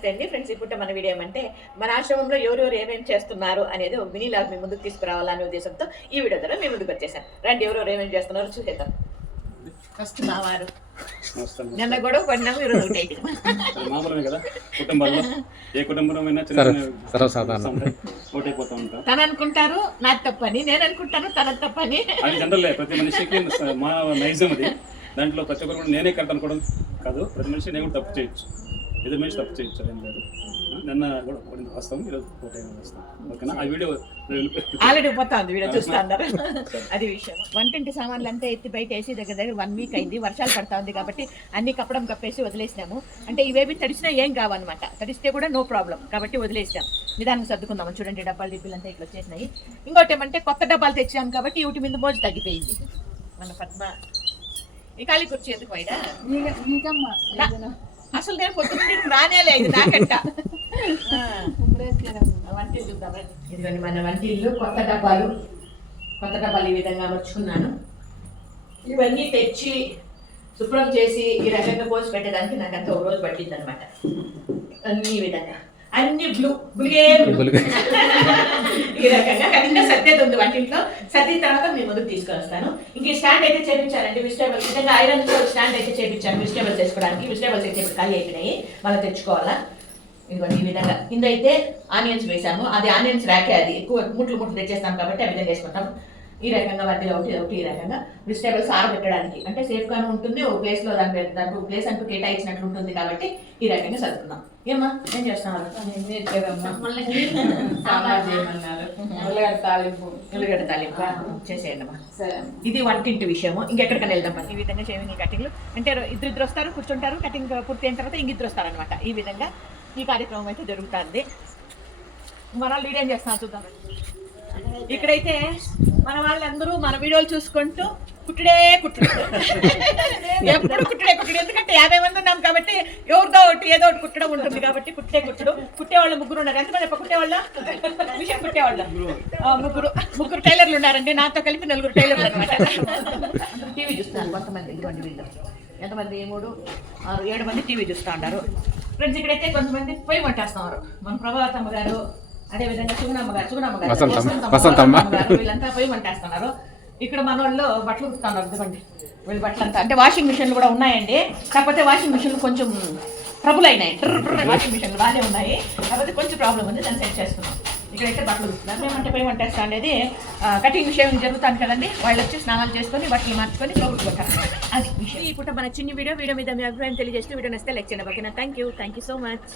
నమస్తే అండి ఫ్రెండ్స్. ఇప్పుడు మన వీడియో ఏమంటే మన ఆశ్రమంలో ఎవరెవరు ఏమేమి చేస్తున్నారు అనేది ఒక మినీ లాగ్ మీ ముందుకు తీసుకురావాలనే ఉద్దేశంతో ఈ వీడియో ద్వారా మేము ముందుకు వచ్చేసాను. రండి, ఎవరెవరు ఏమేమి చేస్తున్నారో చూసేద్దాం. ఫస్ట్ బావారు నిన్న గొడవ పడినాము, ఈరోజు ఒకటి మామూలమే కదా, కుటుంబాల్లో ఏ కుటుంబమైనా ఓటైపోతా ఉంటాం. తను అనుకుంటారు నాది తప్పని, నేను అనుకుంటాను తన తప్పని. అది జనరల్, ప్రతి మనిషికి మా నైజం అది. దాంట్లో ప్రతి ఒక్కరు కూడా నేనే కరెక్ట్ అనుకోవడం కాదు, ప్రతి మనిషి నేను కూడా తప్పు చేయొచ్చు, ఎదురు మనిషి తప్పు చేయొచ్చు, ఏం లేదు. నిన్న కూడా వస్తాం, ఈరోజు వస్తాం. ఓకేనా? ఆ వీడియో ఆల్రెడీ పోతుంది, వీడియో చూస్తా ఉన్నారు. అది విషయం. వంటింటి సామాన్లు అంతా ఎత్తి బయట వేసి దగ్గర 1 వీక్ అయింది. వర్షాలు పడతా ఉంది కాబట్టి అన్ని కప్పడం కప్పేసి వదిలేసినాము. అంటే ఇవేవి తడిసినా ఏం కావన్నమాట, తడిస్తే కూడా నో ప్రాబ్లం కాబట్టి వదిలేసాం. నిదానం సర్దుకుందాం. చూడండి, డబ్బాలు డిబ్బులు అంతా ఇట్లా వచ్చేసినాయి. ఇంకోటి ఏమంటే కొత్త డబ్బాలు తెచ్చాం కాబట్టి వీటి మీద మోజు తగ్గిపోయింది. మన పద్మ ఈ ఖాళీ కుర్చీ ఎందుకు బయట అసలు నేను పొద్దున్న రానేలే, ఇది నాకంట. వంటిల్లు చూద్దాం. ఇదిగోండి మన వంటిల్లు. కొత్త డబ్బాలు ఈ విధంగా అమర్చుకున్నాను. ఇవన్నీ తెచ్చి శుభ్రం చేసి ఈ రకంగా పోసి పెట్టడానికి నాకు అంత ఒక రోజు పట్టింది అనమాట. అన్ని ఈ విధంగా అన్ని బులిగే ఈ రకంగా కఠినంగా సర్దేది ఉంది వంటింట్లో. సర్దిన తర్వాత మీ ముందుకు తీసుకొని వస్తాను. ఇంక స్టాండ్ అయితే చేయించానండి, వెజిటేబుల్స్ విధంగా ఐరన్ స్టాండ్ అయితే చేయించాను వెజిటేబుల్స్ వేసుకోవడానికి. వెజిటేబుల్స్ అయితే ఖాళీ అయిపోయినాయి, మళ్ళీ తెచ్చుకోవాలా. ఇదిగోండి ఈ విధంగా. కింద అయితే ఆనియన్స్ వేసాము, అది ఆనియన్స్ ర్యాకే, అది ఎక్కువ ముట్లు తెచ్చేస్తాం కాబట్టి ఆ విధంగా వేసుకుంటాం. ఈ రకంగా మధ్యలో ఒకటి ఈ రకంగా వెజిటేబుల్స్ ఆరబెట్టడానికి అంటే సేఫ్గానే ఉంటుంది. ఒక ప్లేస్లో దానికి ఒక ప్లేస్ అంటూ కేటాయించినట్లు ఉంటుంది కాబట్టి ఈ రకంగా చదువుతున్నాం. ఏమ్మా ఏం చేస్తున్నారు? ఉల్లిగడ్డ తాలింపు చేసేయండి అమ్మా. ఇది వంటింటి విషయము. ఇంకెక్కడికైనా వెళ్దాం. ఈ విధంగా షేవింగ్ కటింగ్లు అంటే ఇద్దరు వస్తారు, కూర్చుంటారు. కటింగ్ పూర్తి అయిన తర్వాత ఇంకిద్దరు వస్తారనమాట. ఈ విధంగా ఈ కార్యక్రమం అయితే జరుగుతుంది. మన వాళ్ళు ఏం చేస్తున్నారు చూద్దాం. ఇక్కడైతే మన వాళ్ళందరూ మన వీడియోలు చూసుకుంటూ కుట్టుడే ఎప్పుడు కుట్టుడే. ఎందుకంటే 50 మంది ఉన్నాం కాబట్టి ఎవరిదో ఒకటి ఏదో ఒకటి కుట్టడం ఉంటుంది కాబట్టి కుట్టేవాళ్ళు 3 ఉన్నారు. ఎంతమంది కుట్టేవాళ్ళ మిషన్ కుట్టేవాళ్ళ ముగ్గురు టైలర్లు ఉన్నారండి. నాతో కలిపి 4 టైలర్లు అనమాట. టీవీ చూస్తున్నారు కొంతమంది. ఇదిగోండి వీళ్ళు ఎంతమంది, 3, 6, 7 మంది టీవీ చూస్తూ ఉన్నారు. ఫ్రెండ్స్ ఇక్కడైతే కొంతమంది పొయ్యి వంటేస్తున్నారు. మన ప్రభావతమ్మ గారు, అదేవిధంగా సుగుణమ్మ గారు వీళ్ళంతా పొయ్యి వంటేస్తున్నారు. ఇక్కడ మన వాళ్ళు బట్టలు ఉతుకుతున్నారు. ఇదిగోండి వీళ్ళు బట్టలు అంతా. అంటే వాషింగ్ మిషన్లు కూడా ఉన్నాయండి, కాకపోతే వాషింగ్ మిషన్లు కొంచెం ట్రబుల్ అయినాయి. వాషింగ్ మిషన్లు బాగానే ఉన్నాయి, కాకపోతే కొంచెం ప్రాబ్లం ఉంది, దాన్ని సెట్ చేస్తున్నాం. ఇక్కడైతే బట్టలు ఉతుకుతున్నారు. మేమంటే పొయ్యి వంటేస్తా అనేది కటింగ్ షేవింగ్ జరుగుతుంది కదండి. వాళ్ళు వచ్చి స్నానాలు చేసుకొని బట్టలు మార్చుకొని లోపలికి పెట్టారు. అది విషయం. ఈ పూట మన చిన్న వీడియో మీద మీ అభిప్రాయం తెలియజేస్తూ వీడియో నచ్చితే లైక్ చేయండి. ఓకేనా? Thank you so much.